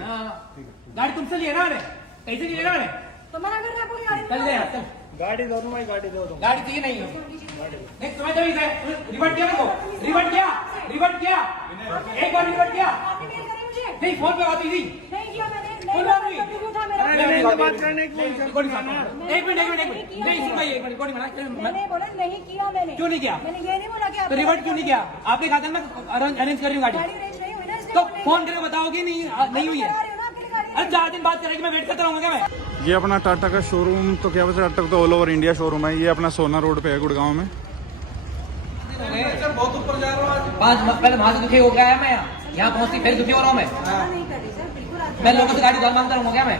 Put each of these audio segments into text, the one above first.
गाड़ी तुमसे लिए ना मैंने, कैसे लिए ना मैंने? तो मना कर रहा है पूरी गाड़ी चल दे यार, चल। गाड़ी दो मैं गाड़ी दो दूँ। गाड़ी चाहिए नहीं है। नहीं तुम्हें तो रिवर्ट किया मेरे को, रिवर्ट किया, रिवर्ट किया, एक बार रिवर्ट किया। आपने मेल करी मुझे नहीं फोन पे बात हुई थी। नहीं किया मैंने कोई नहीं बात नहीं। कभी भी उठा मेरा नहीं तो बात करने की एक मिनट नहीं सुन भाई, एक मिनट रिकॉर्डिंग बना। मैंने बोला नहीं किया मैंने क्यों नहीं किया? मैंने ये नहीं बोला कि आप तो रिवर्ट क्यों नहीं किया? आपने कहा था मैं अरेंज कर रही हूँ गाड़ी, गाड़ी अरेंज नहीं हुई ना इसलिए तो बोले। फोन करके बताओगे नहीं नहीं हुई है? करा रही हूँ ना आपके लिए गाड़ी। अरे 4 दिन बात करेगी, मैं वेट करता रहूंगा क्या मैं? ये अपना टाटा का शोरूम तो क्या बता, टाटा तो ऑल ओवर इंडिया शोरूम है। ये अपना सोना रोड पे है गुड़गांव में। बहुत ऊपर जा रहा हूँ। 5 पहले वहां से दुखी हो गया है मैं, यहाँ पहुंचती फिर दुखी हो रहा हूँ मैं। मना नहीं कर रही सर बिल्कुल आप मैं लोगों से गाड़ी उधार मांगता रहूंगा क्या मैं?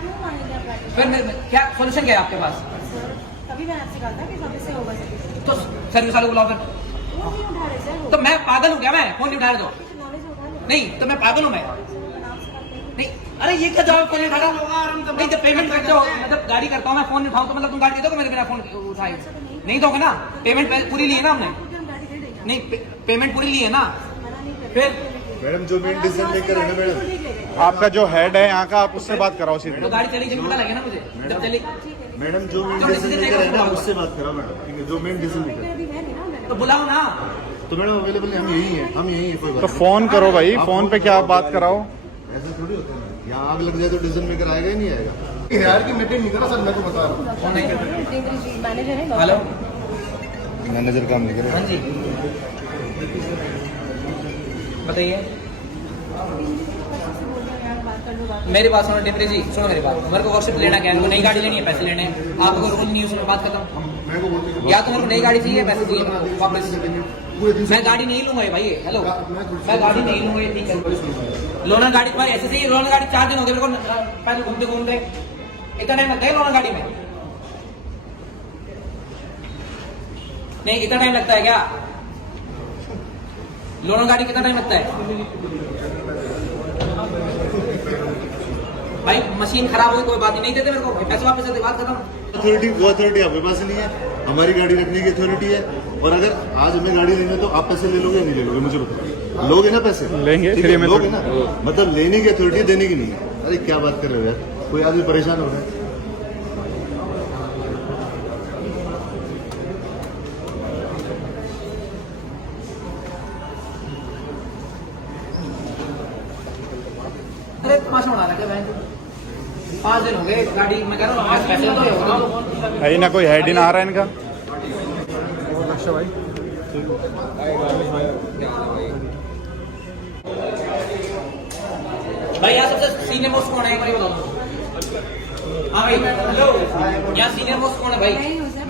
क्यों मांगेंगे आप गाड़ी फिर क्या सोल्यूशन क्या है आपके पास? सर तभी मैंने आपसे कहा था कि सर्विस से होगा सब तो सर्विस वाले को बुलाओ फिर। वो नहीं उठा रहे सर तो मैं पागल हूँ क्या मैं? फोन नहीं उठा रहे तो? नॉलेज उठा ले नहीं तो मैं पागल हूँ मैं? नहीं अरे ये क्या जवाब फोन नहीं उठा रहा? नहीं जब पेमेंट करते हो, मतलब गाड़ी करता हूँ मैं, फोन नहीं उठाऊँ तो मतलब तुम गाड़ी दे दोगे मेरे बिना फोन उठाए? नहीं दोगे ना? पेमेंट पूरी ली है ना हमने? नहीं पेमेंट पूरी ली है ना? फिर मैडम जो मेन डिसीजन लेकर है ना मैडम, आपका जो हेड है यहाँ का, आप उससे बात कराओ तो सीधे। गाड़ी चली जब पता लगे ना मुझे, जब चली मैडम जो मेन डिसीजन लेकर है ना उससे बात करो मैडम, ठीक है? जो मेन डिसीजन लेकर तो बुलाओ ना। तो मैडम अवेलेबल है, हम यही है, हम यही है, कोई बात तो फोन करो भाई, फोन पे क्या बात कराओ। नहीं। ऐसा थोड़ी होता है, यहाँ आग लग जाए तो डिसीजन मेकर आएगा ही नहीं आएगा। यार की मेंटेन नहीं करा सर, मैं तो बता रहा हूँ। फोन नहीं करते। मैनेजर है हेलो मैनेजर काम नहीं करे। हाँ जी बताइए। मेरी बात सुनो डिम्पली जी, सुनो मेरी बात। मेरे को वर्कशिप लेना क्या है? नई गाड़ी लेनी है, पैसे लेने हैं। आपको रूल नहीं है उसमें बात खत्म। मेरे को बोलते या तो मेरे को नई गाड़ी चाहिए, पैसे चाहिए मेरे को वापस। पूरे दिन मैं गाड़ी नहीं लूंगा ये भाई। हेलो मैं गाड़ी नहीं लूंगा ये, ठीक है? लोनर गाड़ी तुम्हारी ऐसे ही, लोनर गाड़ी 4 दिन हो गए मेरे को पहले घूमते घूमते। इतना टाइम लगता है लोनर गाड़ी में? नहीं इतना टाइम लगता है क्या? लोनर गाड़ी कितना टाइम लगता है भाई? मशीन खराब हुई कोई बात नहीं देते मेरे को, पैसे वापस देते, बात खत्म। अथॉरिटी, वो अथॉरिटी आपके पास नहीं है, हमारी गाड़ी रखने की अथॉरिटी है। और अगर आज हमें गाड़ी लेनी है तो आप पैसे ले लोगे या नहीं ले लोगे? मुझे बताओ। लोगे ना पैसे? लेंगे, ठीक फ्री है, में लोगे तो। ना? मतलब लेने की अथॉरिटी, देने की नहीं है। अरे क्या बात कर रहे हो यार, कोई आदमी परेशान हो रहा है। अरे तमाशा उड़ा रहा है क्या बहन? 5 दिन हो गए गाड़ी, मैं कह रहा हूँ पैसे तो है ही ना, कोई हेड ही ना आ रहा है इनका। भाई यहाँ सबसे सीनियर मोस्ट कौन है भाई बताओ? हाँ भाई हेलो, यहाँ सीनियर मोस्ट कौन है भाई?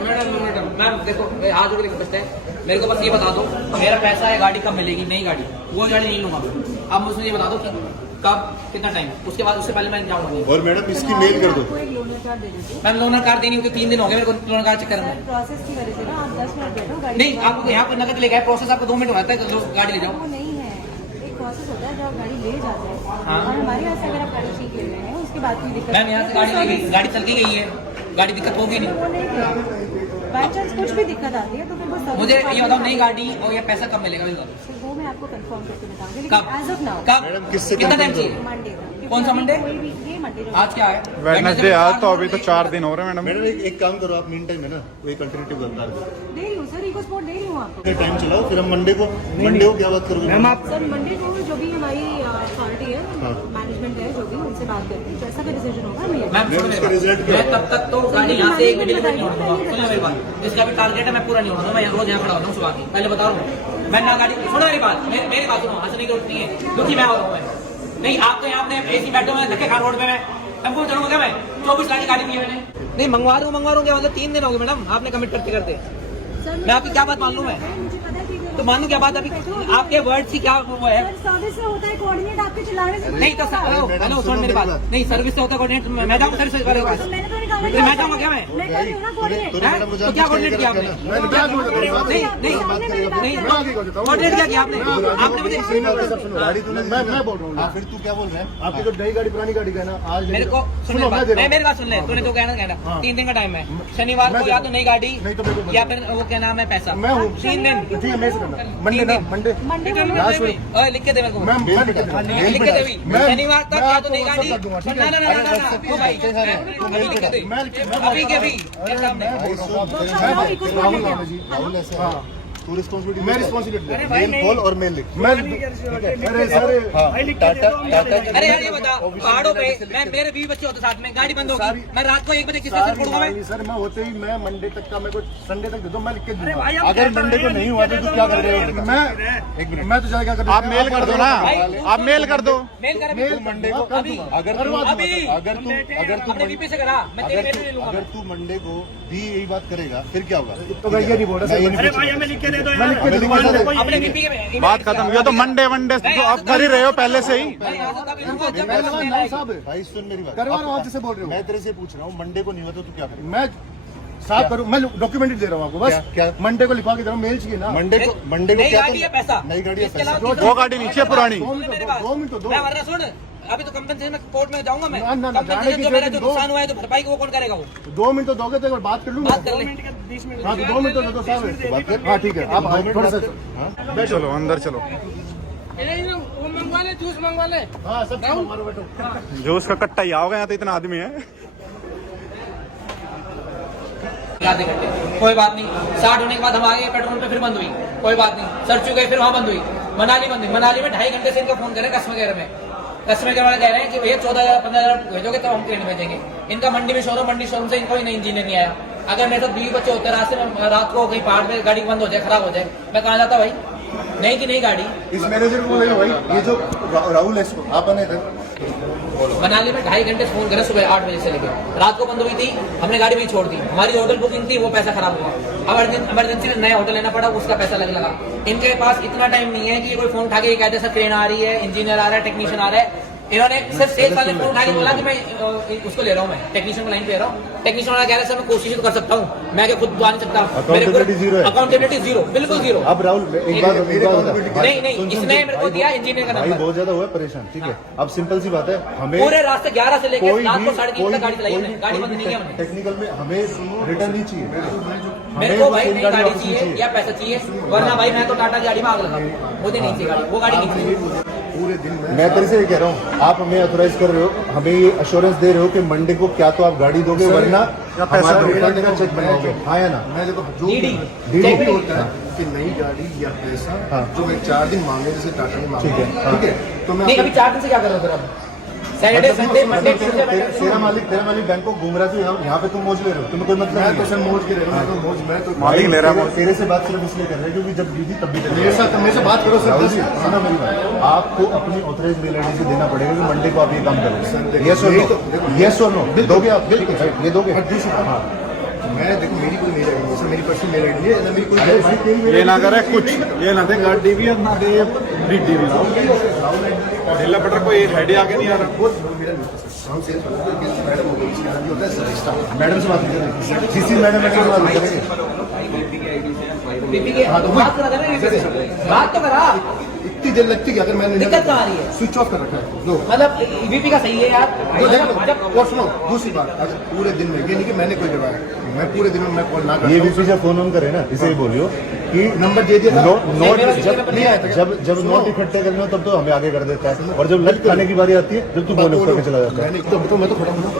मैडम मैम देखो आज जोड़ के रिक्वेस्ट है, मेरे को बस ये बता दो मेरा पैसा है, गाड़ी कब मिलेगी? नई गाड़ी, वो गाड़ी नहीं लूंगा। आप मुझे ये बता दो कि कब, कितना टाइम, उसके बाद उससे पहले मैं जाऊंगा नहीं। और मैडम इसकी मेल कर दो। आपको एक लोनर कार्ड दे दीजिए मैम लोनर कार्ड देनी होती 3 दिन हो गए मेरे को लोनर कार्ड चक्कर में। प्रोसेस की वजह से ना आप 10 मिनट बैठो गाड़ी नहीं आपको यहाँ पर नकद ले गए, प्रोसेस आपको 2 मिनट होता है, तो गाड़ी ले जाओ। वो नहीं है, एक प्रोसेस होता है जब आप गाड़ी ले जाते हैं हाँ। और हमारे यहाँ से अगर आप गाड़ी ठीक ले रहे हैं उसके बाद कोई दिक्कत मैम यहाँ से गाड़ी ले गई, गाड़ी चल के गई है, गाड़ी दिक्कत होगी नहीं। वो नहीं है, बाई चांस कुछ भी दिक्कत आती है तो फिर वो सर्विस मुझे ये बताओ नई गाड़ी और ये पैसा कब मिलेगा? फिर वो मैं आपको कंफर्म करके बताऊंगी, कब? लेकिन एज ऑफ नाउ कब? मैडम, किससे कितना टाइम confirm चाहिए? मंडे कौन सा मंडे? कोई भी ये मंडे जो आज क्या है? वेडनेसडे आज, तो अभी तो 4 दिन हो रहे हैं मैडम। मैडम एक काम करो आप, मीन टाइम है ना, कोई अल्टरनेटिव बता दो। दे रही हूँ सर, इको स्पोर्ट दे रही हूँ आपको टाइम चलाओ, फिर हम मंडे को क्या बात करोगे? मैम आप सर। मंडे को जो भी हमारी अथॉरिटी है, हाँ। मैनेजमेंट है, जो भी उनसे बात करके जैसा भी डिसीजन होगा मैं मैम सुनो मेरी इसका बात। रिजल्ट क्या मैं तब तक तो गाड़ी यहाँ से एक भी डिलीवरी नहीं होने दूंगा। बताइए। सुनो मेरी बात, जिसका भी टारगेट है मैं पूरा नहीं होना दूंगा। मैं रोज यहाँ खड़ा होता हूँ सुबह की, पहले बता रहा हूँ मैं ना गाड़ी। सुनो मेरी बात, मेरी बात सुनो, हंसने की जरूरत नहीं है, दुखी मैं हो रहा हूँ मैं। नहीं आप तो यहाँ अपने एसी बैठो, मैं धक्के खा रोड पे, मैं टेम्पो चढ़ूंगा क्या? मैं 24 लाख की गाड़ी दी है मैंने। नहीं मंगवा रहा हूँ क्या मतलब? 3 दिन हो गए मैडम, आपने कमिट करते करते। मैं आपकी क्या बात मान लूँ मैं? मुझे पता है कि तो मानू क्या बात? अभी आपके वर्ड की क्या वो है? सर सर्विस से होता है कोऑर्डिनेट, आपके चलाने से नहीं तो हेलो सुन मेरी बात, नहीं सर्विस से होता है कोऑर्डिनेट, मैं जाऊँ सर्विस वाले के पास। मैंने तो फिर मैं जाऊंगा क्या मैं मैं कर रही हूँ ना कोऑर्डिनेट। तूने मेरा मुझे तो क्या कोऑर्डिनेट किया आपने? नहीं नहीं कोऑर्डिनेट क्या किया आपने? आपने मुझे गाड़ी तूने मैं बोल रहा हूँ हाँ, फिर तू क्या बोल रहा है? आपकी जो नई गाड़ी पुरानी गाड़ी का है ना आज मेरे को सुन सुनो, मैं दे रहा हूँ। मेरी बात सुन ले। तूने तो कहना 3 दिन का टाइम है। शनिवार को या तो नई गाड़ी नहीं तो मेरे को या फिर वो क्या नाम है पैसा। मैं हूँ 3 दिन ठीक है मैं से करना मंडे ना मंडे मंडे ओए लिख के दे मेरे को। मैं लिख के दे भी। मैं- शनिवार तक मैं या तो आपको नई गाड़ी। WhatsApp कर दूंगा, ठीक ना है? ना ना ना ना ओ भाई अभी लिख के दे। अभी के भी मेरे सामने। राहुल ऐसे है। हाँ। तू रिस्पॉन्सिबिलिटी मैं responsibility मेल खोल और मेल लिख मैं अरे सर अरे यार ये बता पहाड़ों पे मैं मेरे 20 बच्चे होते साथ में गाड़ी बंद होगी मैं रात को 1 बजे किससे सिर फोड़ूंगा मैं सर मैं होते ही मैं मंडे तक का मेरे को संडे तक दे दो मैं लिख के दूंगा अगर मंडे को नहीं हुआ तो तू क्या कर रहे हो? मैं तो ज्यादा क्या कर आप मेल कर दो ना, आप मेल कर दो। मेल कर मेल मंडे को अभी अगर तू अभी अगर अपने वीपी से करा मैं तेरे पेट ले लूंगा अगर तू मंडे को भी यही बात करेगा फिर क्या होगा? तो मैं ये नहीं बोल रहा मैं ये सर नहीं पूछ रहा। मैं लिख के दे दूंगा सर अपने वीपी के बात खत्म हुई तो मंडे तो आप कर ही रहे हो पहले से ही। साहब भाई सुन मेरी बात। करवा रहा हूँ, आप जिससे बोल रहे हो। मैं तेरे से पूछ रहा हूँ मंडे को नहीं हुआ तो तू क्या करेगा? मैं साफ करूँ मैं डॉक्यूमेंट दे रहा हूँ आपको बस क्या? मंडे को लिखवा के दे रहा हूँ मेल चाहिए ना मंडे को नई क्या गाड़ी है पैसा नई गाड़ी है इसके पैसा अलावा वो गाड़ी नीचे पुरानी। 2 मिनट तो दो मैं वरना सुन अभी तो कंपनसेशन में कोर्ट में जाऊंगा मैं ना, ना, ना, जाने कंपनसेशन की जो मेरा जो जरूरत नुकसान हुआ है तो भरपाई को वो कौन करेगा वो 2 मिनट तो दोगे तो एक बार बात कर लूंगा बात कर ले हाँ तो 2 मिनट तो दे दो साहब हाँ ठीक है आप थोड़ा सा चलो अंदर चलो। हाँ सब मारो बैठो जो उसका कट्टा ही आओगे यहाँ तो इतना आदमी है। आधे घंटे कोई बात नहीं 60 होने के बाद हम आगे पेट्रोल पे फिर बंद हुई कोई बात नहीं सर चुके फिर वहाँ बंद हुई मनाली बंद हुई मनाली में 2.5 घंटे से इनका फोन करें कस्टमर केयर में कस्टमर केयर वाले कह रहे हैं कि भैया 14,000-15,000 भेजोगे तो हम ट्रेन भेजेंगे इनका मंडी शोरूम से इनको ही नई इंजीनियर नहीं आया अगर मेरे तो 20 बच्चे होते रास्ते में रात को कहीं पहाड़ पे गाड़ी बंद हो जाए खराब हो जाए मैं कहाँ जाता भाई नई की नई गाड़ी इस मैनेजर को बोलेगा भाई ये जो राहुल है इसको आप आने थे मनाली में 2.5 घंटे फोन करें सुबह 8 बजे से लेकर रात को बंद हुई थी हमने गाड़ी भी छोड़ दी हमारी होटल बुकिंग थी वो पैसा खराब हुआ अब इमरजेंसी में नया होटल लेना पड़ा उसका पैसा लगा इनके पास इतना टाइम नहीं है कि कोई फोन उठा के कहते सर ट्रेन आ रही है इंजीनियर आ रहा है टेक्नीशियन आ रहा है इन्होंने सिर्फ सेल्स वाले फोन उठा के बोला कि मैं उसको ले रहा हूँ मैं टेक्नीशियन को लाइन पे ले रहा हूँ टेक्नीशियन वाला कह रहा है सर मैं कोशिश तो कर सकता हूँ मैं क्या खुद तो आ नहीं सकता Accountability zero है। अकाउंटेबिलिटी जीरो बिल्कुल जीरो अब राहुल एक बात नहीं इसने मेरे को दिया इंजीनियर का भाई नंबर बहुत ज्यादा हुआ है परेशान ठीक है अब सिंपल सी बात है हमें पूरे रास्ते 11 से लेकर कोई रात को भी 3:30 तक गाड़ी चलाई हमने गाड़ी बंद नहीं की हमने टेक्निकल में हमें रिटर्न नहीं चाहिए मेरे को भाई नई गाड़ी चाहिए या पैसा चाहिए वरना भाई मैं तो टाटा की गाड़ी में आग लगा मुझे नहीं चाहिए गाड़ी वो गाड़ी नहीं चाहिए पूरे दिन में मैं तेरे से ये कह रहा हूँ आप हमें ऑथोराइज कर रहे हो हमें ये अश्योरेंस दे रहे हो कि मंडे को क्या तो आप गाड़ी दोगे वरना हमारा रिफंड का चेक बनाओगे हाँ या ना मैं देखो जो डीडी जो भी होता है कि नई गाड़ी या पैसा हाँ। जो मैं 4 दिन मांगे जैसे टाटा ने मांगे ठीक है, हाँ। ठीक है तो मैं नहीं अभी 4 दिन से क्या कर रहे हो फिर अब सैटरडे संडे मंडे तेरा मालिक बैंक को घूम रहा है तो यहाँ पे तुम मौज ले रहे हो तुम्हें कोई मतलब मैं नहीं तो है। सर मौज के रह रहा हूँ मैं तो मालिक ले रहा है वो। तेरे से बात सिर्फ इसलिए कर रहे हैं क्योंकि जब दीदी तब भी कर मेरे साथ मेरे से बात करो सर राहुल जी सुनो मेरी बात आपको अपनी ऑथराइज मेल आईडी से देना पड़ेगा कि मंडे को आप ये काम करोगे यस और नो यस और नो दोगे आप ये दोगे हाँ मैं देखो मेरी कोई मेल आईडी नहीं सर मेरी पर्सनल मेल आईडी नहीं है ना मेरी कोई ये ना करे कुछ ये ना दे गाड़ी भी ना दे डी भी ढीला पटर को ये हेड आगे नहीं आ रहा हम सेल्स मैडम हो गई इसका नाम होता है सरिस्ता मैडम से बात करेंगे सीसी मैडम से बात करेंगे बीपी के हाँ, तो बात करा था बात तो करा इतनी देर लगती है कि अगर मैंने दिक्कत कहाँ आ रही है स्विच ऑफ कर रखा है लो मतलब बीपी का सही है यार तो देखो और सुनो दूसरी बात अगर पूरे दिन में ये नहीं कि मैंने कोई जगह मैं पूरे दिन में मैं कॉल ना ये करता भी जब फोन ऑन करे ना इसे ही बोलियो कि नंबर दे दिया था। नोट जब नहीं आया था जब नोट इकट्ठे करने हो तब तो हमें आगे कर देता है और जब लट खाने की बारी आती है जब तू बोनस करके चला जाता है मैंने तो मैं तो खड़ा हूँ ना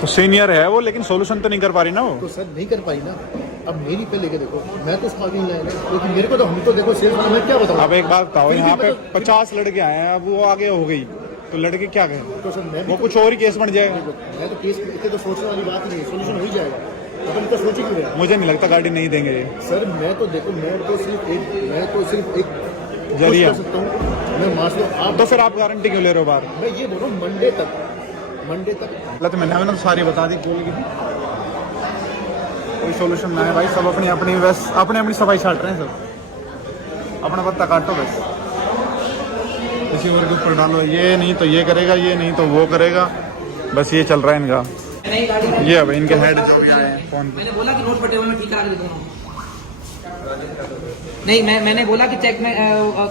तो सीनियर है वो लेकिन सोल्यूशन तो नहीं कर पा रही ना वो। तो सर नहीं कर पाई ना अब मेरी पे लेके देखो मैं तो स्मॉगिंग लाइन है लेकिन मेरे को तो हम तो देखो सेल्स वाला मैं क्या बताऊँ अब एक बात बताओ यहाँ पे 50 लड़के आए हैं अब वो आगे हो गई तो लड़के क्या करें तो सर मैं वो कुछ और ही केस बन जाएगा। मैं तो केस इतने तो सोचने वाली बात नहीं है सोल्यूशन हो ही जाएगा अपन तो सोची क्यों रहे मुझे नहीं लगता गाड़ी नहीं देंगे ये सर मैं तो देखो मैं तो सिर्फ एक जरिया। कर सकता हूँ मैं मान लो आप तो फिर आप गारंटी क्यों ले रहे हो बाहर? मैं ये बोल रहा हूँ मंडे तक गलत मैंने तो सारी बता दी बोल की कोई सोल्यूशन ना है भाई सब अपनी अपनी बस अपनी सफाई छाट रहे हैं सब अपना पत्ता काटो बस किसी और के ऊपर डालो ये नहीं तो ये करेगा ये नहीं तो वो करेगा बस ये चल रहा है इनका। नई गाड़ी में ये अब इनके हेड जो भी आए हैं फोन पे। मैंने बोला कि नोट फटे हुए मैं ठीक करा के दे दूंगा। नहीं मैंने बोला कि चेक में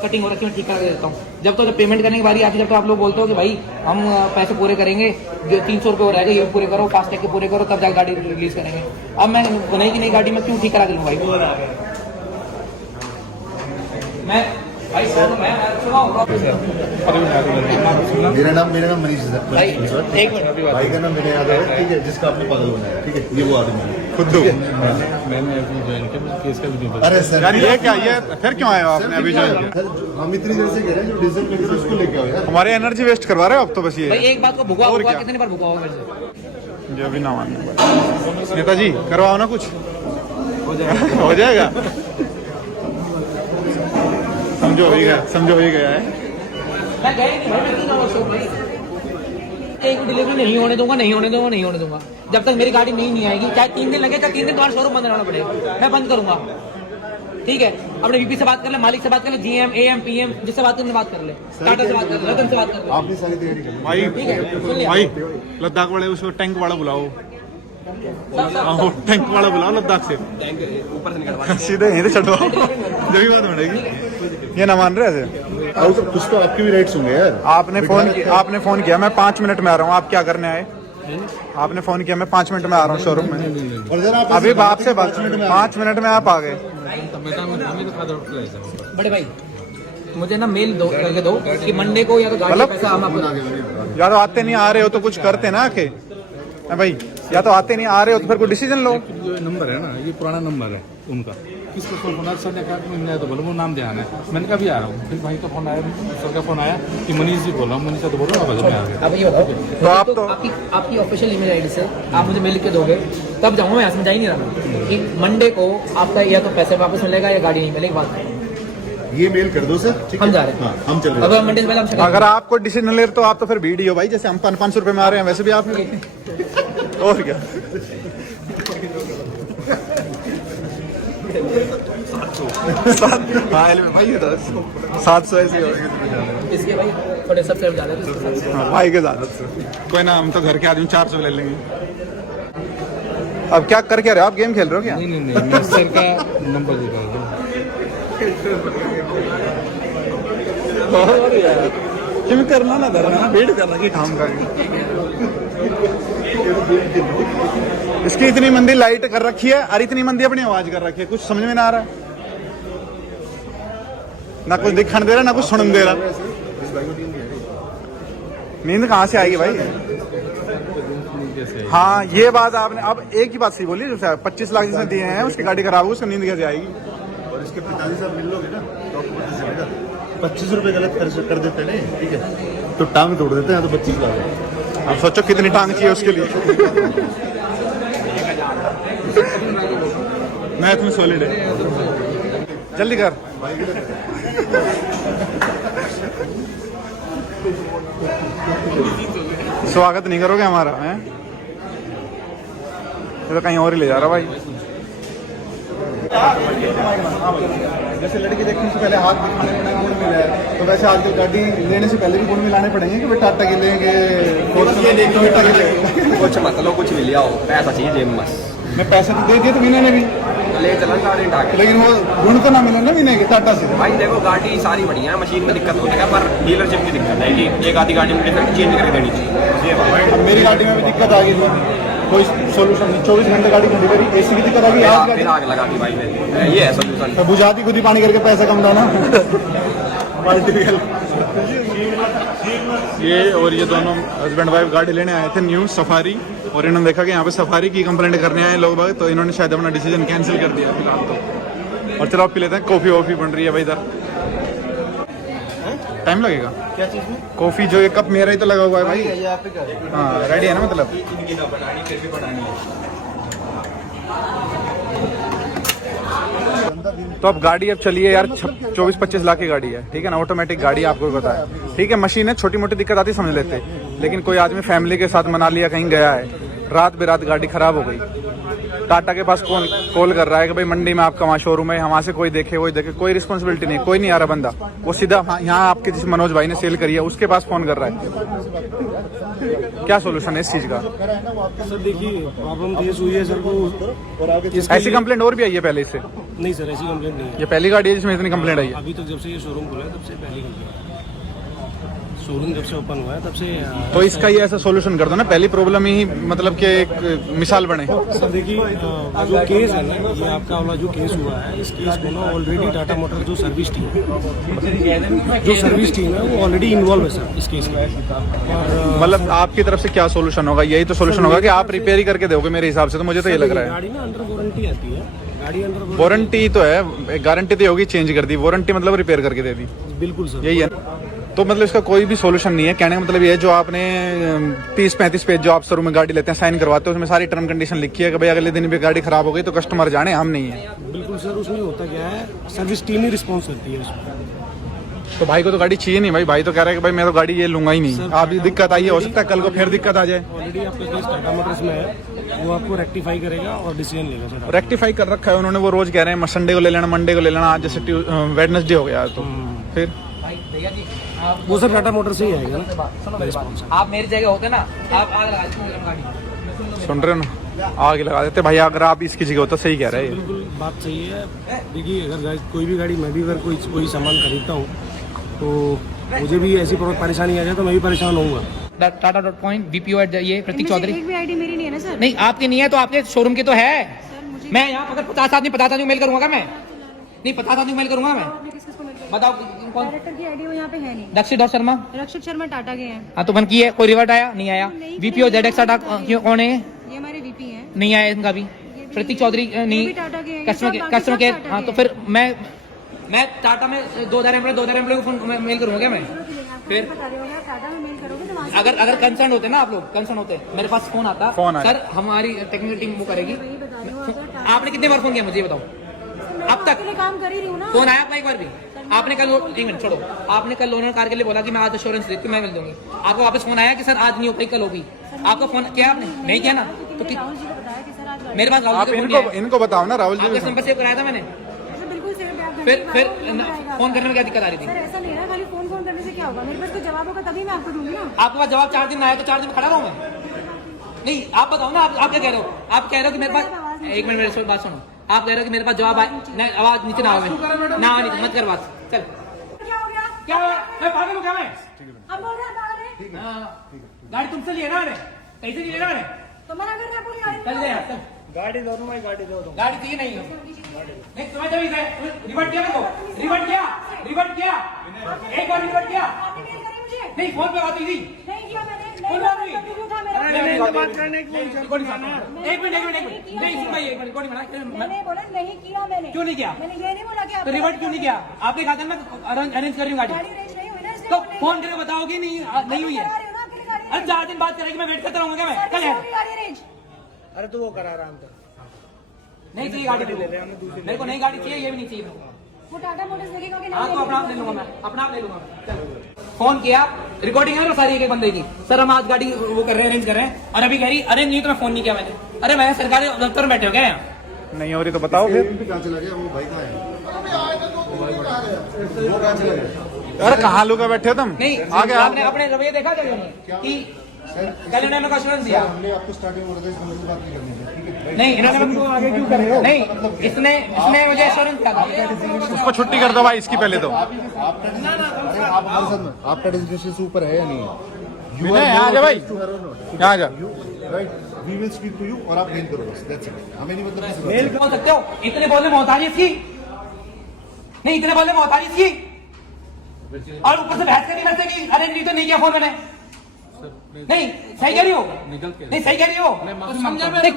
कटिंग हो रखी है, मैं ठीक करा के देता हूँ। जब पेमेंट करने की बारी आती है, जब तो आप लोग बोलते हो कि भाई हम पैसे पूरे करेंगे, जो 300 रुपये हो रहेगा ये पूरे करो, फास्टैग के पूरे करो, तब जाकर गाड़ी रिलीज करेंगे। अब मैं नई की नई गाड़ी में क्यों ठीक करा के लूँ भाई? मैं भाई मेरा नाम मनीष है भाई सर। एक मिनट अभी भाई का नाम मेरे याद है, ठीक है, जिसका आपने पागल बनाया, ठीक है, ये वो आदमी है खुद मैंने अभी ज्वाइन किया, मुझे केस का भी नहीं पता। अरे सर यार ये क्या, ये फिर क्यों आए हो आपने अभी ज्वाइन किया? सर, हम इतनी देर से कह रहे हैं जो डीजल पे करो उसको लेके आओ यार। हमारी एनर्जी वेस्ट करवा रहे हो अब तो बस ये। भाई एक बात को भुगवा और भुगवा क्या? कितनी बार भुगवा होगा मेरे से? जो भी ना मानने नेताजी करवाओ ना कुछ हो जाएगा। समझो हो ही गया है। मैं गया ही नहीं भाई, मैं क्यों जाऊँ शॉप भाई? एक डिलीवरी नहीं होने दूंगा। जब तक मेरी गाड़ी नहीं आएगी, चाहे 3 दिन लगे, चाहे 3 दिन तुम्हारा शोरूम बंद रहना पड़ेगा, मैं बंद करूंगा। ठीक है, अपने वीपी से बात कर ले, मालिक से बात कर ले, GM AM PM जिससे बात करने बात कर ले, टाटा से बात कर ले, रतन से बात कर ले। आपने सारी तैयारी कर ली। भाई ठीक है, सुन लिया। भाई लद्दाख वाले उसको टैंक वाला बुलाओ, टैंक वाला बुलाओ लद्दाख से ऊपर से निकलवा सीधे यहीं से चढ़वाओ, जब भी बात बढ़ेगी। ये ना मान रहे ऐसे। और तो कुछ तो आपके भी राइट्स होंगे यार। आपने फोन किया, मैं 5 मिनट में आ रहा हूँ, आप क्या करने आए? आपने फोन किया, मैं 5 मिनट में आ रहा हूँ शोरूम में। और जरा आप अभी बात से 5 मिनट में आप आ गए। बड़े भाई मुझे ना मेल दो करके दो कि मंडे को या तो गाड़ी का मतलब? पैसा हम आपको या तो आते नहीं आ रहे हो तो कुछ करते ना आके भाई, या तो आते नहीं आ रहे हो तो फिर कोई डिसीजन लो। जो नंबर है ना, ये पुराना नंबर है उनका। किसको फोन फोन सर ने कहा कि मैं तो बोलो वो नाम ध्यान है, मैंने कहा भी आ रहा हूँ। फिर भाई का फोन आया, सर का फोन आया कि मनीष जी बोल रहा हूँ, मनीष तो बोल रहा हूँ, मैं आ गया। अब ये बताओ तो आप तो आपकी ऑफिशियल ईमेल आईडी से आप मुझे मेल लिख के दोगे, तब जाऊँगा। मैं समझा ही नहीं रहा कि मंडे को आपका या तो पैसे वापस मिलेगा या गाड़ी नहीं मिलेगी। बात ये मेल कर दो सर, ठीक है? हम जा रहे हैं। हाँ, हम चल रहे अब मंडे से पहले हम अगर आपको डिसीजन ले रहे तो आप तो फिर वीडियो भाई, जैसे हम 500 रुपए में आ रहे हैं वैसे भी आप और क्या। 700 ऐसे हो इसके भाई थोड़े सबसे ज्यादा भाई के साथ। कोई ना, हम तो घर के आदमी 400 ले लेंगे। अब क्या कर क्या रहे हो आप? गेम खेल रहे हो क्या? नहीं, मैं सर का नंबर दे रहा हूँ। जिम करना ना धरना, वेट करना कि काम का। इसकी इतनी मंदी लाइट कर रखी है और इतनी मंदी अपनी आवाज कर रखी है, कुछ समझ में ना आ रहा। ना कुछ दिखाने दे रहा, ना कुछ सुनने दे रहा। नींद कहाँ से आएगी भाई? हाँ, ये बात आपने अब एक ही बात सही बोली। 25 लाख जिसने दिए हैं उसकी गाड़ी खराब हो, उसको नींद कैसे आएगी? और इसके पिताजी साहब मिल लोगे ना तो आपको पता चलेगा। 25 रुपए गलत खर्च कर देते हैं, ठीक है, तो टांग तोड़ देते हैं। तो 25 लाख अब सोचो कितनी टांग चाहिए उसके लिए। मैं तुम्हें सॉलिड है, जल्दी कर। स्वागत नहीं करोगे हमारा? हैं ये तो कहीं और ही ले जा रहा भाई। जैसे लड़की देखने से पहले हाथ दिखाने में गुण मिला है, तो वैसे आजकल गाड़ी लेने से पहले भी गुण मिलाने पड़ेंगे कि भाई टाटा के लेंगे, ये देखो कुछ मतलब कुछ मिल जाओ, पैसा चाहिए जेब में। मैं पैसे तो दे दिए तो विनय ने भी, ले चला गाड़ी उठा के। लेकिन वो गुण तो ना मिले ना विनय के टाटा से। भाई देखो गाड़ी सारी बढ़िया है, मशीन में दिक्कत होती है, पर डीलरशिप की दिक्कत है कि एक आधी गाड़ी में डिफेक्ट चेंज करके देनी चाहिए। अब मेरी गाड़ी में भी दिक्कत आ गई थी, कोई सोल्यूशन नहीं। 24 घंटे गाड़ी खड़ी करी, एसी की दिक्कत आ गई। आज फिर आग लगा दी भाई ने, ये है सोल्यूशन। तो बुझाती खुद ही पानी करके पैसा कम लाना। ये और ये दोनों हस्बैंड वाइफ गाड़ी लेने आए थे न्यू सफारी, और इन्होंने देखा कि यहाँ पे सफारी की कंप्लेंट करने आए लोग बाग, तो इन्होंने शायद अपना डिसीजन कैंसिल कर दिया फिलहाल तो। और चलो आप पी लेते हैं, कॉफी वॉफी बन रही है भाई इधर। टाइम लगेगा क्या चीज में? कॉफी जो ये कप मेरा ही तो लगा हुआ है भाई। हाँ रेडी है ना, मतलब तो अब गाड़ी अब चलिए यार 24-25 लाख की गाड़ी है, ठीक है ना, ऑटोमेटिक गाड़ी आपको भी पता है, ठीक है। मशीन है, छोटी मोटी दिक्कत आती समझ लेते, लेकिन कोई आदमी फैमिली के साथ मनाली या कहीं गया है रात बेरात गाड़ी खराब हो गई, टाटा के पास कॉल कर रहा है कि भाई मंडी में आपका वहाँ शोरूम है, वहाँ से कोई देखे वही देखे, कोई रिस्पॉन्सिबिलिटी नहीं, कोई नहीं आ रहा बंदा, वो सीधा यहाँ आपके जिस मनोज भाई ने सेल करी है उसके पास फोन कर रहा है। क्या सोल्यूशन है इस चीज का? सर देखिए प्रॉब्लम फेस हुई है सर को, ऐसी कंप्लेंट और भी आई है पहले इससे? नहीं सर ऐसी कंप्लेंट नहीं है। ये पहली गाड़ी है जिसमें इतनी कंप्लेंट आई है? अभी तक जब से ये शोरूम खुला है तब से पहली कंप्लेंट, शोरूम जब से ओपन हुआ है तब से। तो इसका ये ऐसा सोल्यूशन कर दो ना, पहली प्रॉब्लम ही मतलब कि एक मिसाल बने। सर देखिए जो केस है ना, ये आपका वाला जो केस हुआ है, इस केस को ना ऑलरेडी टाटा मोटर जो सर्विस टीम है वो ऑलरेडी इन्वॉल्व है सर इस केस में। और मतलब आपकी तरफ से क्या सोल्यूशन होगा? यही तो सोल्यूशन होगा कि आप रिपेयर ही करके दोगे मेरे हिसाब से, तो मुझे तो ये लग रहा है। गाड़ी ना अंडर वारंटी आती है, गाड़ी अंडर वारंटी तो है, गारंटी तो होगी चेंज कर दी, वारंटी मतलब रिपेयर करके दे दी, बिल्कुल सर यही है। तो मतलब इसका कोई भी सोल्यूशन नहीं है, कहने का मतलब ये है जो आपने 30-35 पेज जो आप शोरूम में गाड़ी लेते हैं साइन करवाते हो, उसमें सारी टर्म कंडीशन लिखी है कि भाई अगले दिन भी गाड़ी खराब हो गई तो कस्टमर जाने, हम नहीं है। बिल्कुल सर, उसमें होता क्या है सर्विस टीम ही रिस्पॉन्स करती है उसमें। तो भाई को तो गाड़ी चाहिए नहीं, भाई तो कह रहा है कि भाई मैं तो गाड़ी ये लूंगा ही नहीं। आप दिक्कत आई है, हो सकता है कल को फिर दिक्कत आ जाए। ऑलरेडी आपके केस टाटा मोटर्स में है, वो आपको रेक्टिफाई करेगा और डिसीजन लेगा सर। रेक्टिफाई कर रखा है उन्होंने, वो रोज कह रहे हैं संडे को ले लेना, मंडे को ले लेना, आज जैसे वेडनेसडे हो गया तो फिर वो सब टाटा मोटर से ही आएगा ना। आप मेरी जगह होते ना, आप आग लगा देते गाड़ी। सुन रहे हो ना, आग लगा देते भाई अगर आप इसकी जगह होता। सही कह रहे हैं, बिल्कुल बात सही है। देखिए अगर कोई भी गाड़ी, मैं भी अगर कोई सामान खरीदता हूँ तो मुझे भी ऐसी परेशानी आ जाए तो मैं भी परेशान होऊंगा। Tata.point VPO ये प्रतीक चौधरी। एक भी आईडी मेरी नहीं है ना सर। नहीं आपकी नहीं है तो आपके शोरूम की तो है। मैं यहाँ अगर 50 आदमी मेल करूंगा क्या? मैं नहीं 50 आदमी मेल करूंगा मैं। बताओ कौन डायरेक्टर की आईडी यहाँ पे है नहीं। रक्षित शर्मा, रक्षित शर्मा टाटा के हैं। हाँ तो बन की है, कोई रिवर्ट आया नहीं आया? VPO ZX टाटा कौन है? ये हमारे वीपी हैं। नहीं आया इनका भी। प्रतीक चौधरी नहीं, टाटा के कस्टमर केयर। हाँ तो फिर मैं टाटा में 2000 एम्प्लॉय को फोन मेल करूंगा क्या मैं? फिर टाटा में मेल करोगे तो वहाँ से अगर कंसर्न होते ना आप लोग, कंसर्न होते मेरे पास फोन आता, सर हमारी टेक्निकल टीम वो करेगी। आपने कितने बार फोन किया मुझे बताओ अब तक? काम कर ही रही हूँ ना। फोन आया आपका एक बार भी? आपने कल 1 मिनट छोड़ो, आपने कल ओनर कार के लिए बोला कि मैं आज एश्योरेंस देती हूँ, मैं मिल दूंगी। आपको वापस फोन आया कि सर आज नहीं हो पाई, कल होगी? आपको फोन किया आपने? नहीं किया ना? तो मेरे पास आप इनको बताओ ना राहुल जी। आपका नंबर सेव कराया था मैंने। बिल्कुल फिर फोन करने में क्या दिक्कत आ रही थी? सर ऐसा नहीं है, खाली फोन करने से क्या होगा? मेरे पास कोई जवाब होगा तभी मैं आपको दूंगी ना। आपके पास जवाब 4 दिन आया तो 4 दिन में खड़ा रहूं मैं? नहीं आप बताओ ना, आप क्या कह रहे हो? आप कह रहे हो कि मेरे पास, एक मिनट मेरी बात सुनो, आप कह रहे हो कि मेरे पास जवाब आए, नहीं आवाज नीचे ना आवे, ना नीचे मत कर बात। चल क्या हो गया? क्या हुआ? मैं पागल हूँ क्या मैं? अब बोल रहे हैं पागल है? गाड़ी तुमसे लिए ना मैंने, कैसे नहीं लेना मैंने? तो मना कर रहे हैं पूरी गाड़ी। चल दे यार, चल। गाड़ी दो मैं गाड़ी दो गाड़ी चाहिए नहीं है। नहीं तुम्हें जब रिवर्ट किया, मेरे को रिवर्ट किया, एक बार रिवर्ट किया। आपने मेल करी मुझे? नहीं फोन पे बात हुई थी। नहीं किया मैंने। कौन बात हुई? नहीं था मेरा। बात करने की एक मिनट नहीं सुन भाई, एक मिनट कौन मना? मैंने बोला नहीं किया मैंने। क्यों नहीं किया? मैंने ये नहीं बोला कि आप तो रिवर्ट क्यों नहीं किया? आपने कहा था मैं अरेंज कर रही हूँ गाड़ी, गाड़ी रेंज नहीं हुई ना इसलिए तो फोन करके बताओगे नहीं नहीं हुई है? अरे 4 दिन बात करेगी, मैं वेट करता रहूंगा क्या मैं? कल है गाड़ी रेंज। अरे तो वो करा रहा हूँ नहीं चाहिए गाड़ी, मेरे को नई गाड़ी चाहिए, ये भी नहीं चाहिए मेरे को। वो टाटा मोटर्स लगेगा कि आपको नहीं? अपना आप ले लूंगा मैं, अपना आप ले लूंगा। फोन किया, रिकॉर्डिंग है ना सारी एक बंदे की, सर हम आज गाड़ी वो कर रहे हैं, अरेंज कर रहे हैं, और अभी कह रही अरेंज नहीं तो मैं फोन नहीं किया मैंने। अरे मैं सरकारी दफ्तर में बैठे हो क्या यहाँ? नहीं हो रही तो बताओ फिर। कहाँ चला गया वो भाई? कहाँ है वो? कहाँ चला गया? अरे कहाँ लोग बैठे हो तुम? नहीं आगे आपने अपने रवैये देखा क्या कि कल इन्होंने एश्योरेंस दिया? हमने आपको स्टार्टिंग में बोला था इस बंदे से बात नहीं करनी है, ठीक है? नहीं इन्होंने आगे क्यों कर रहे हो? नहीं इसने मुझे एश्योरेंस दिया था। उसको छुट्टी कर दो भाई इसकी पहले तो। आपका डेजिग्नेशन से ऊपर है या नहीं है? यहाँ आ जा भाई, यहाँ आ जा। Right, we will speak to you और आप मेल करो बस, दैट्स इट। हमें नहीं मतलब किसी मेल बोल सकते हो? इतने बोलने मोहताज इसकी नहीं, इतने बोलने मोहताज इसकी, और ऊपर से बहस करनी मेरे से कि अरे नहीं तो नहीं किया फोन मैंने। नहीं सही कह रही हो, नहीं सही कह रही हो, नहीं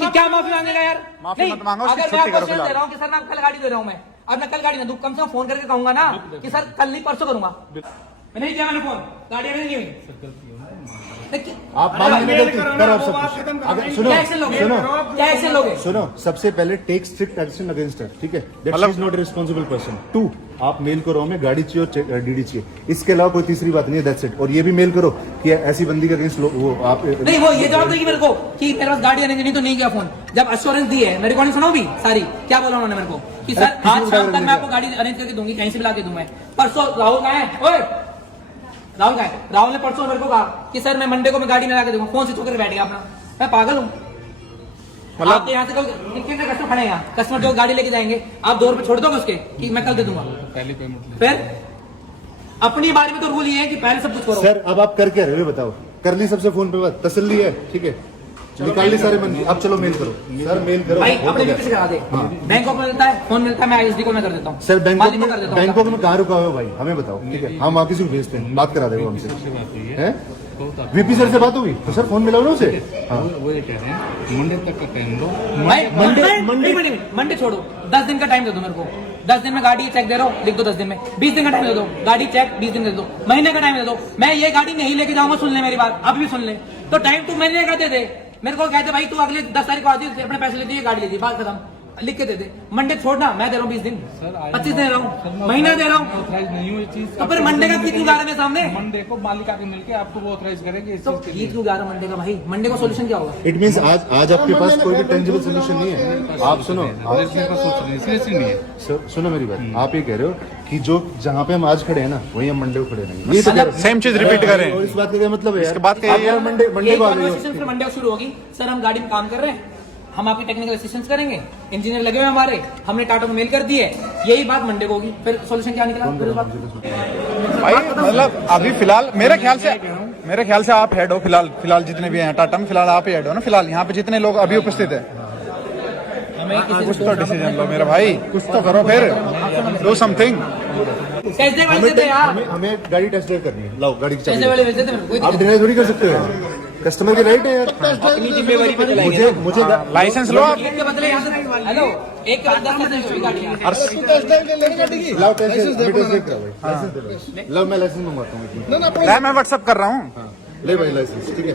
क्या माफी मांगेगा यार? माफी नहीं मत मांगो, अगर छुट्टी मैं करो आपको फिलहाल। दे रहा हूँ कि सर मैं कल गाड़ी दे रहा हूँ मैं, अब मैं कल गाड़ी ना दूँ, कम से कम फोन करके कहूंगा ना कि सर कल नहीं परसों करूंगा। मैं नहीं किया मैंने फोन, गाड़ी नहीं हुई। आप मान लीजिए गलती करो आप सब कुछ। अगर सुनो क्या एक्शन लोगे? सुनो क्या एक्शन लोगे? सुनो, सबसे पहले take strict action against her, ठीक है? That she is not a responsible person. 2, आप मेल करो हमें गाड़ी चाहिए और डीडी चाहिए, इसके अलावा कोई तीसरी बात नहीं है, दैट्स इट। और ये भी मेल करो कि ऐसी बंदी के अगेंस्ट वो आप नहीं, वो ये जवाब देगी मेरे को कि मेरे पास गाड़ी आने नहीं तो नहीं गया फोन। जब अश्योरेंस दी है, मैं रिकॉर्डिंग सुनाऊं भी सारी, क्या बोला उन्होंने मेरे को कि सर किसी आज को शाम गाड़ी तक नहीं मैं आपको गाड़ी अरेंज करके दूंगी, कहीं से भी ला के दूं मैं। परसों राहुल का है, ओए राहुल का है, राहुल ने परसों मेरे को कहा कि सर मैं मंडे को मैं गाड़ी में ला के दूंगा। फोन से चुकर बैठ गया अपना। मैं पागल हूँ? मतलब आप यहाँ से कितने कस्टमर खड़े हैं यहाँ, कस्टमर जो गाड़ी लेके जाएंगे आप 2 रुपए छोड़ दोगे उसके कि मैं कल दे दूंगा? पहली पेमेंट फिर अपनी बारी में तो रूल ये है कि पहले सब कुछ करो। सर अब आप कर क्या रहे हो बताओ? कर ली सबसे फोन पे बात, तसल्ली है, ठीक है? निकाल ली सारे मन की। अब चलो मेल करो सर, मेल करो। भाई हो अपने गया। वीपी से करा दे। बैंकॉक में मिलता है, फोन मिलता है, मैं आईएसडी को मैं कर देता हूँ सर मालिक को कर देता हूँ। बैंकॉक में कहाँ रुका हुआ है भाई, हमें बताओ, ठीक है? हम वापिस भेजते हैं, बात करा देगा हमसे, बात हुई है है? बहुत आप- वीपी सर से बात होगी तो सर फोन मिलाओ ना उसे। हाँ वो ये कह रहे हैं मंडे तक का टाइम दो। भाई मंडे- मंडे छोड़ो, 10 दिन का टाइम दे दो मेरे को। 10 दिन में गाड़ी चेक दे रहा हूँ, लिख दो 10 दिन में। 20 दिन का टाइम दे दो, गाड़ी चेक 20 दिन दे दो। महीने का टाइम दे दो, मैं ये गाड़ी नहीं लेके जाऊंगा। सुन ले मेरी बात, अब भी सुन ले। तो टाइम तू महीने का दे दे। मेरे को कहते भाई तू अगले 10 तारीख को आती है, अपने पैसे लेती है, गाड़ी लेती है, बात खत्म, लिख के दे दे। मंडे छोड़ना, मैं दे रहा हूँ 20 दिन, 25 दे रहा हूँ, महीना दे रहा हूँ। ऑथराइज नहीं हुई चीज। तो फिर मंडे का क्यों गा रहा है मेरे सामने? मंडे को मालिक आके मिलके आपको वो ऑथराइज करेंगे इस तो चीज के ये लिए। क्यों गा रहा है मंडे का? भाई मंडे का सोल्यूशन क्या होगा? इट मीन्स आज आपके पास कोई भी टेंजिबल सोल्यूशन नहीं है। आप सुनो, इसमें का सोच रहे हैं, सीरियसली नहीं है। सुनो मेरी बात, आप ये कह रहे हो कि जो जहाँ पे हम आज खड़े हैं ना वहीं हम मंडे को खड़े रहेंगे। ये तो कह रहे हो। सेम चीज रिपीट करें। और इस बात का क्या मतलब है? इसके बाद क्या है? मंडे ये को आ गए हो। कॉन्वर्सेशन फिर मंडे को शुरू होगी। सर हम गाड़ी में काम कर रहे हैं, हम आपकी टेक्निकल असिस्टेंस करेंगे, इंजीनियर लगे हुए हैं हमारे, हमने टाटा को मेल कर दी है। यही बात मंडे को होगी। फिर सोल्यूशन क्या निकला? फिर उस बात भाई मतलब अभी फिलहाल मेरे ख्याल से आप हेड हो। फिलहाल जितने भी हैं टाटा में, फिलहाल आप ही हेड हो ना। फिलहाल यहाँ पे जितने लोग अभी उपस्थित है, कुछ तो डिसीजन लो मेरे भाई, कुछ तो करो, फिर डू समथिंग। कैसे वाले देते यार, हमें गाड़ी टेस्ट ड्राइव करनी है, लाओ गाड़ी की कैसे चाबी। वाले भेज देते मेरे को, कोई आप दिक्कत डिनाई थोड़ी कर सकते हो, कस्टमर के राइट है यार। अपनी जिम्मेवारी पे चलाएंगे मुझे ना। मुझे लाइसेंस लो आप। नहीं। एक के बदले यहाँ से हेलो, एक के बदले 10 गाड़ी यहाँ। लाओ टेस्ट ड्राइव कराओ भाई, लाइसेंस दे दो। लाओ मैं लाइसेंस मंगवाता हूँ। मैं व्हाट्सअप कर रहा हूँ। ले भाई लाइसेंस, ठीक है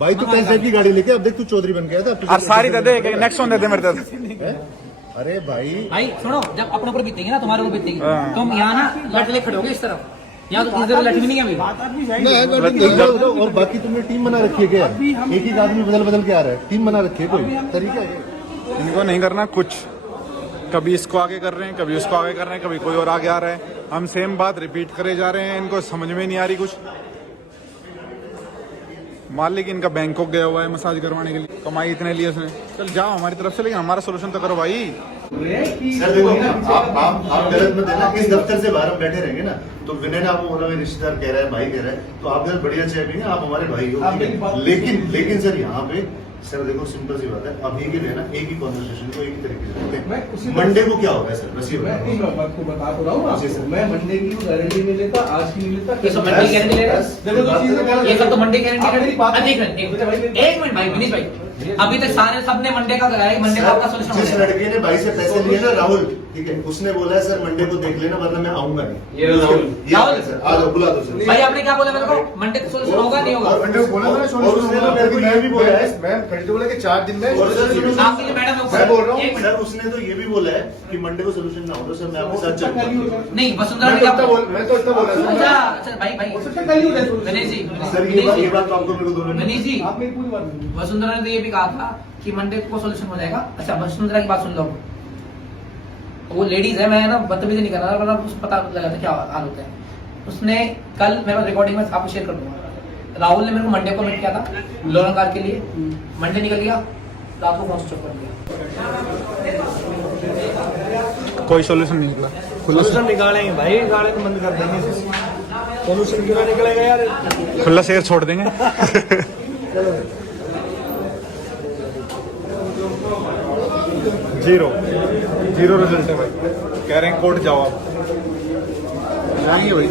भाई। तू टेस्ट ड्राइव की गाड़ी लेके अब देख, तू चौधरी बन गया था। और सारी दे दे, नेक्स्ट वन दे दे मेरे दे। अरे भाई भाई सुनो, जब अपने ऊपर बीतेगी ना, तुम्हारे ऊपर बीतेगी, तुम यहाँ ना लट ले खड़े होगे इस तरफ। यहाँ तो इस तरफ लट भी नहीं है अभी। और बाकी तुमने टीम बना रखी है क्या? एक ही आदमी बदल बदल के आ रहा है, टीम बना रखी है, कोई तरीका है? इनको नहीं करना कुछ, कभी इसको आगे कर रहे हैं, कभी उसको आगे कर रहे हैं, कभी कोई और आगे आ रहा है। हम सेम बात रिपीट करे जा रहे हैं, इनको समझ में नहीं आ रही कुछ। मालिक इनका बैंकॉक गया हुआ है मसाज करवाने के लिए, कमाई इतने लिए उसने। चल जाओ हमारी तरफ से, लेकिन हमारा सोल्यूशन तो करो भाई। सर देखो, आप गलत मत देना। इस दफ्तर से बाहर हम बैठे रहेंगे ना, तो विनय ने आपको बोला, मेरे रिश्तेदार कह रहा है, भाई कह रहा है, तो आप गलत बढ़िया चाय पिएंगे, आप हमारे भाई हो, ठीक है? लेकिन सर यहाँ पे सर देखो, सिंपल सी बात है, अभी के लिए ना एक ही कॉन्वर्सेशन को एक ही तरीके से रखते हैं। मंडे को क्या होगा सर? बस ये बताओ। मैं आपको बता तो रहा हूँ आपको, मैं मंडे की गारंटी नहीं लेता, आज की नहीं लेता। ये सब मंडे की गारंटी ले रहा है? देखो दो चीजें, ये सब तो मंडे की गारंटी आप मेरी बात- एक मिनट भाई, विनीश भाई, अभी तक सारे सबने मंडे का कराया, मंडे का आपका सोल्यूशन हो जिस जाएगा। लड़के ने भाई से पैसे लिए ना, राहुल, ठीक है, उसने बोला है सर मंडे को देख लेना, वरना मैं आऊंगा नहीं। ये राहुल। राहुल सर, आ जाओ, बुला दो सर। भाई आपने क्या बोला मेरे को? मंडे का सोल्यूशन होगा नहीं होगा? और उसने तो मेरे को ये भी बोला है, मैं फिर बोला कि 4 दिन में। और सर आपके लिए मैडम मैं बोल रहा हूँ, एक मिनट। सर उसने तो ये भी बोला है कि मंडे को सोल्यूशन ना हो तो सर मैं आपके साथ चलूंगा। नहीं, वसुंधरा मैं ने तो क्या इतना बोल अच्छा अच्छा भाई गणेश जी, सर ये बात तो आपको मेरे को दोनों ने गणेश जी, आप मेरी पूरी बात नहीं। वसुंधरा ने तो ये भी कहा था कि मंडे को सोल्यूशन हो जाएगा। अच्छा वसुंधरा की बात सुन लो, वो लेडीज है, मैं ना बदतमीजी नहीं कर रहा, वरना उसको पता लगाता क्या हाल होता है। उसने कल मेरे पास रिकॉर्डिंग में आपको शेयर कर दूंगा, राहुल ने मेरे को मंडे को मीट किया था लोन कार के लिए। मंडे निकल गया, रात को फोन स्विच ऑफ कर दिया। कोई सोल्यूशन नहीं निकला। सोल्यूशन निकालेंगे भाई, गाड़ी को बंद कर देंगे। सोल्यूशन क्यों निकलेगा यार? खुला शेयर छोड़ देंगे। जीरो रिजल्ट है भाई, कह रहे हैं कोर्ट जाओ आप। जाएंगे भाई।